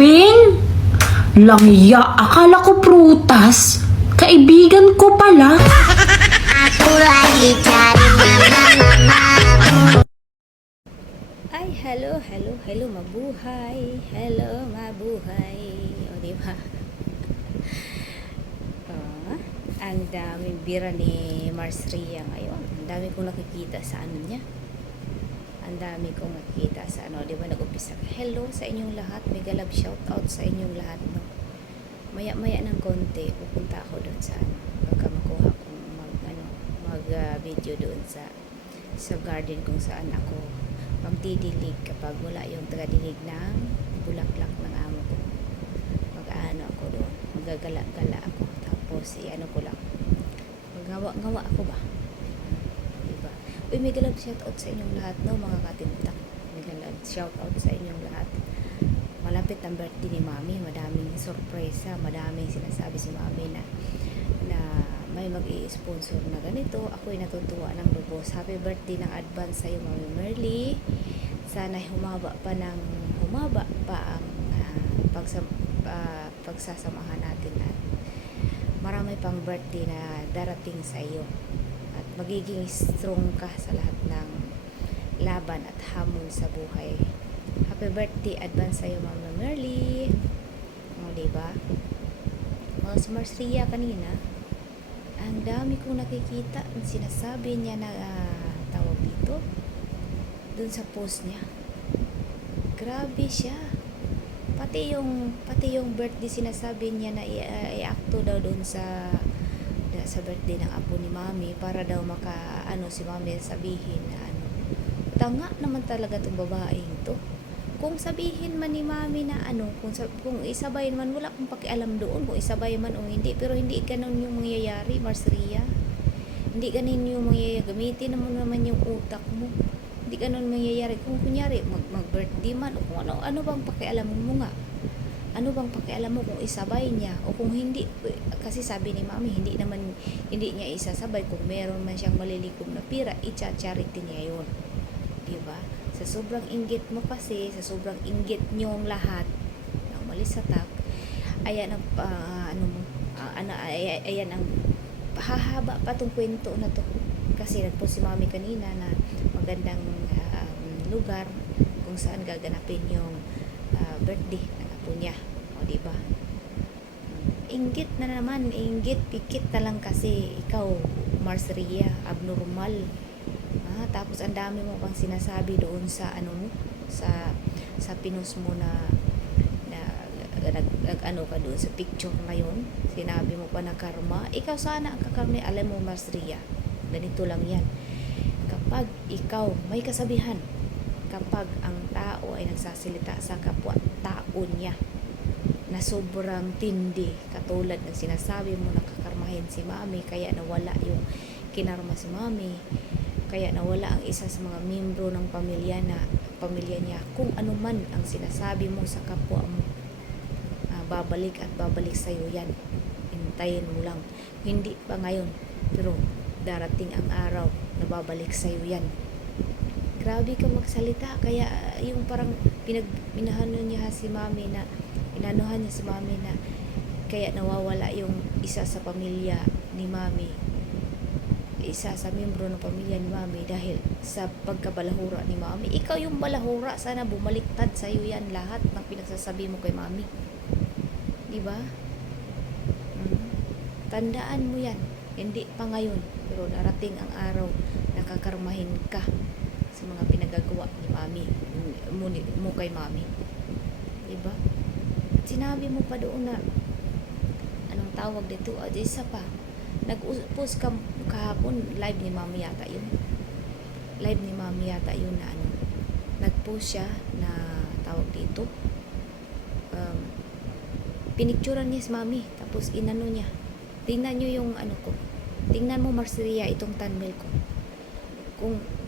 Bing! Langya, akala ko prutas. Kaibigan ko pala. Aku lagi cari mama. Ay, hello, mabuhay. Hello, mabuhay. O, diba? Ang daming bira ni Mars Ria ngayon. Ang dami kong nakikita sa ano niya. Ang dami kong nakikita sa ano. Diba, nag-umpisa. Hello sa inyong lahat. Mega love shoutout sa inyong lahat, no? Maya-maya ng konti, pupunta ako doon sa ano. Pagka makuha kong mag-video doon sa garden kung saan ako magdidilig kapag wala yung tagadilig ng bulaklak ng amo ko. Mag-ano ako doon, magagala-gala ako, tapos ano ko lang, magawa ako ba, diba? Uy, may galab shoutout sa inyong lahat, no, mga katintak. May galab shoutout sa inyong lahat. Malapit ang birthday ni Mami, madaming sorpresa, madaming sinasabi si Mami na may mag-i-sponsor na ganito. Ako'y natutuwa ng lubos. Happy birthday ng advance sa'yo, Mami Merly. Sana humaba pa ang pagsasamahan natin at marami pang birthday na darating sa iyo at magiging strong ka sa lahat ng laban at hamon sa buhay. Happy birthday advance sa'yo, Mami Merly. O, diba? O, si Mars Ria kanina, ang dami kong nakikita, sinasabi niya na tawag dito dun sa post niya. Grabe siya. Pati yung birthday, sinasabi niya na i-acto daw dun sa birthday ng apo ni Mami para daw si Mami sabihin na tanga naman talaga tong babaeng to. Kung sabihin man ni Mami na kung isabay man, wala akong pakialam doon kung isabay man o hindi, pero hindi ganun yung mangyayari, Mars Ria. Hindi ganun yung mangyayari. Gamitin naman yung utak mo. Hindi ganun mangyayari. Kung kunyari mag-birthday man o kung ano bang pakialam mo nga? Ano bang pakialam mo kung isabay niya o kung hindi? Kasi sabi ni Mami, hindi niya isasabay. Kung meron man siyang malilikom na pira, i-charity niya yun. Diba? Sa sobrang inggit mo kasi, sa sobrang inggit niyong lahat na umalis sa tak, ayan ang ayan ang hahaba pa tong kwento na to. Kasi nagpost si Mami kanina na magandang lugar kung saan gaganapin yung birthday ng apo niya. O, diba? Inggit na naman, pikit na lang kasi ikaw, Mars Ria, abnormal. Tapos ang dami mo pang sinasabi doon sa sa pinost mo na ka doon sa picture na yun. Sinabi mo pa na karma. Ikaw sana ang kakarma. Alam mo, Mars Ria, ganito lang yan. Kapag ikaw, may kasabihan, kapag ang tao ay nagsasalita sa kapwa-tao niya na sobrang tindi, katulad ng sinasabi mo na kakarmahin si Mami, kaya nawala yung kinarma si Mami, kaya nawala ang isa sa mga miyembro ng pamilya niya, kung ano man ang sinasabi mo sa kapwa mo, babalik at babalik sa iyo yan. Hintayin mo lang. Hindi pa ngayon, pero darating ang araw na babalik sa iyo yan. Grabe ka magsalita. Kaya yung parang inanuhan niya si Mami na kaya nawawala yung isa sa pamilya ni Mami, isa sa miyembro ng pamilya ni Mami dahil sa pagkabalahura ni Mami. Ikaw yung balahura, sana bumaliktad sa iyo yan lahat ng pinagsasabi mo kay Mami. Diba? Tandaan mo yan. Hindi pa ngayon, pero darating ang araw na kakarmahin ka sa mga pinagagawa ni Mami mo kay Mami. Diba? At sinabi mo pa doon na anong tawag dito, isa pa, nag-post ka kahapon, live ni Mami yata yun na nag-post siya na tawag dito, pinicturan niya si Mami, tapos inano niya, tingnan nyo yung tingnan mo, Mars Ria, itong thumbnail ko.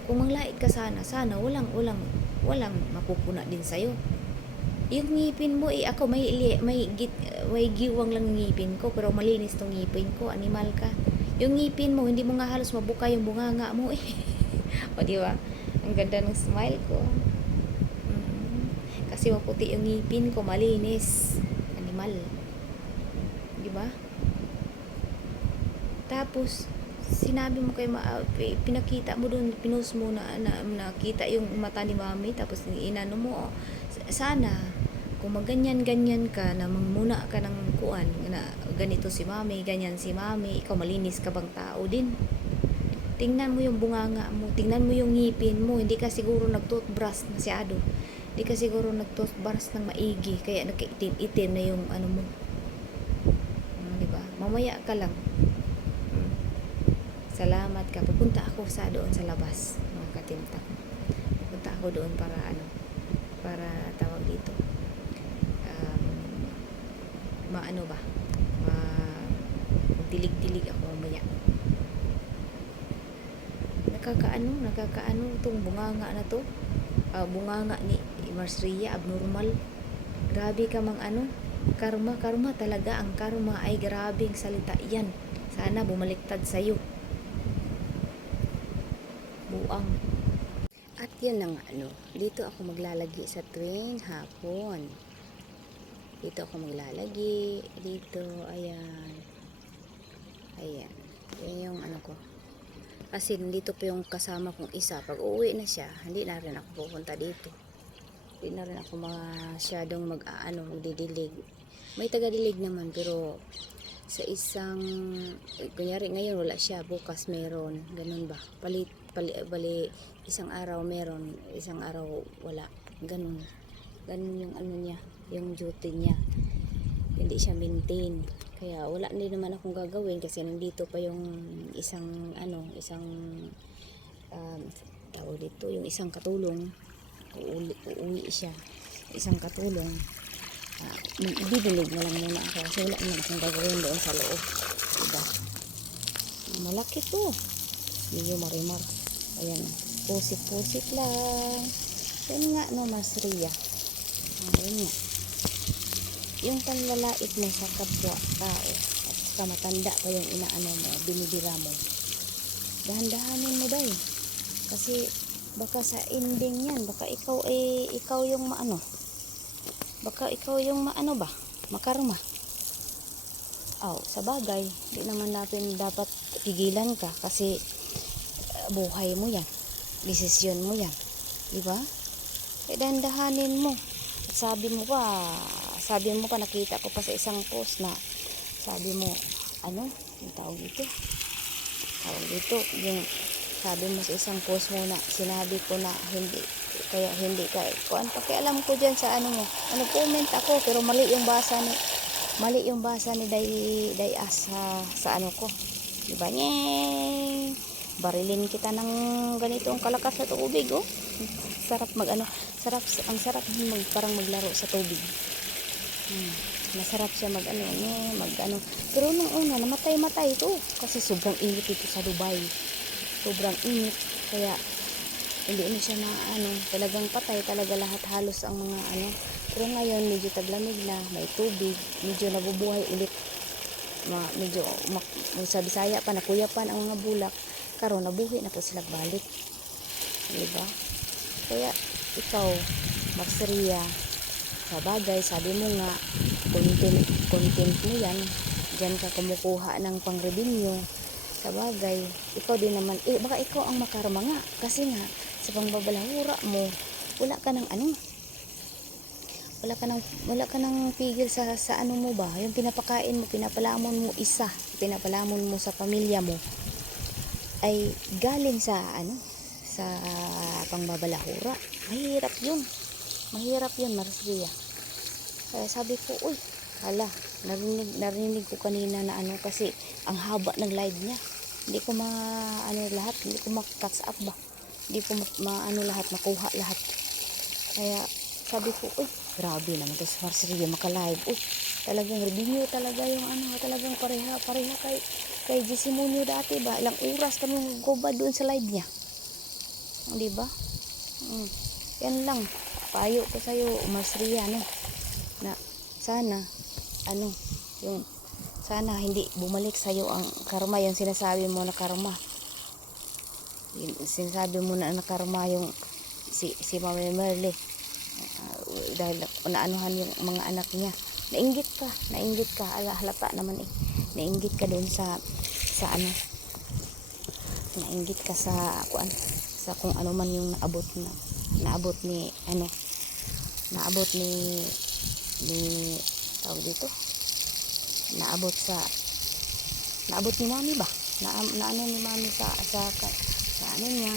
Kung manglait ka sana walang mapupuna din sa'yo. Yung ngipin mo, ako may giwang lang ngipin ko, pero malinis tong ngipin ko, animal ka. Yung ngipin mo, hindi mo nga halos mabuka yung bunganga mo eh. O, diba? Ang ganda ng smile ko. kasi maputi yung ngipin ko, malinis. Animal. Di ba? Tapos, sinabi mo kay pinakita mo doon, pinost mo na nakita yung mata ni mami, tapos inano mo, sana, kung maganyan-ganyan ka, na mangmuna ka ng kuan, na ganito si mami, ganyan si mami, ikaw malinis ka bang tao din? Tingnan mo yung bunganga mo, tingnan mo yung ngipin mo, hindi ka siguro nag-toothbrush masyado. Hindi ka siguro nag-toothbrush ng maigi, kaya nagkaitim-itim na yung ano mo. Di ba? Mamaya ka lang. Salamat ka. Pupunta ako doon sa labas, mga katimtak. Pupunta ako doon para para tawag dito. Maano ba? Dilig-dilig ako mamaya. Nakakaano itong bunganga na to. Bunganga ni Marsria, abnormal. Grabe ka mang karma talaga. Ang karma ay grabing salita yan. Sana bumaliktad sa'yo. Buang. At yun na nga, dito ako maglalagi sa tuwing hapon. Dito ako maglalagi. Dito, ayan. Ayan. Yan yung ko. Kasi dito po yung kasama kong isa. Pag uuwi na siya, hindi na rin ako pupunta dito. Hindi na rin ako masyadong magdidilig. May taga-dilig naman, pero sa isang, kunyari ngayon wala siya, bukas meron. Ganun ba? Bali, isang araw meron, isang araw wala. Ganun yung niya, yung duty niya. Hindi siya maintain. Kaya wala din naman akong gagawin kasi nandito pa yung isang tawag dito, yung isang katulong. Uuwi siya. Isang katulong. Bibilig na lang muna ako kasi wala naman akong gagawin doon sa loob. Diba? Malaki to. Medyo marimar. Ayan. Pusit-pusit lang. Yan nga, Marsria. Ayan nga. Yung panlalait mo sa kapwa tao at sa matanda pa yung inaano mo, binibira mo, dahan-dahanin mo dahil. Kasi baka sa ending yan, baka ikaw yung baka ikaw yung makarma. Sa bagay, di naman natin dapat pigilan ka kasi buhay mo yan, desisyon mo yan, di ba? Dahan-dahanin mo. Sabi mo pa, nakita ko pa sa isang post na sabi mo, yung tawag dito, yung sabi mo sa isang post mo na sinabi ko na hindi ka, pakialam ko dyan sa comment ako, pero mali yung basa ni Dayas sa ko, diba? Barilin kita ng ganitong kalakas sa tubig, ang sarap parang maglaro sa tubig. Masarap siya pero nung una namatay ito kasi sobrang init ito sa Dubai. Sobrang init, kaya hindi siya talagang patay talaga lahat halos ang mga pero ngayon medyo taglamig na, may tubig, medyo nabubuhay ulit. Medyo sa Bisaya pa, nakuyapan ang mga bulak, karon nabuhi na po sila balik, diba? Kaya ikaw, Marsria, sa bagay, sabi mo nga content mo yan, dyan ka kumukuha ng pang-revenue. Sa bagay, ikaw din naman, baka ikaw ang makarma nga, kasi nga sa pangbabalahura mo, wala ka nang pigil sa mo ba, yung pinapakain mo, pinapalamon mo sa pamilya mo ay galing sa pangbabalahura. Mahirap yun, Marsria. Kaya sabi ko, narinig ko kanina na kasi ang haba ng live niya. Hindi ko lahat, hindi ko ma-catch up ba. Hindi ko lahat, makuha lahat. Kaya sabi ko, grabe naman to si Marsria maka-live. Talagang review talaga yung talagang pareha kay Jessimonio dati ba. Ilang oras kami maggoba doon sa live niya. Di ba? Yan lang. Payo ko sa'yo, Marsria, na sana, sana hindi bumalik sa'yo ang karma, yung sinasabi mo na karma. Sinasabi mo na karma yung si Mama Merle. dahil naanuhan yung mga anak niya. Nainggit ka, halata naman eh. Nainggit ka doon sa ano, nainggit ka sa kung ano man yung naabot ni tawag dito, naabot ni mami ba, ano ni mami sa ano niya.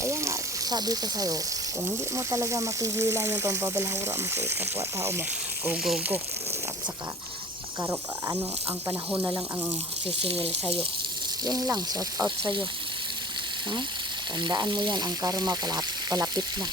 Kaya nga sabi ko sa'yo, kung hindi mo talaga mapigilan yung pambabalahura mo sa kapwa-tao mo, go. At saka ang panahon na lang ang sisingil sa'yo. Yun lang, shout out sa'yo. Tandaan mo yan, ang karma palapit na.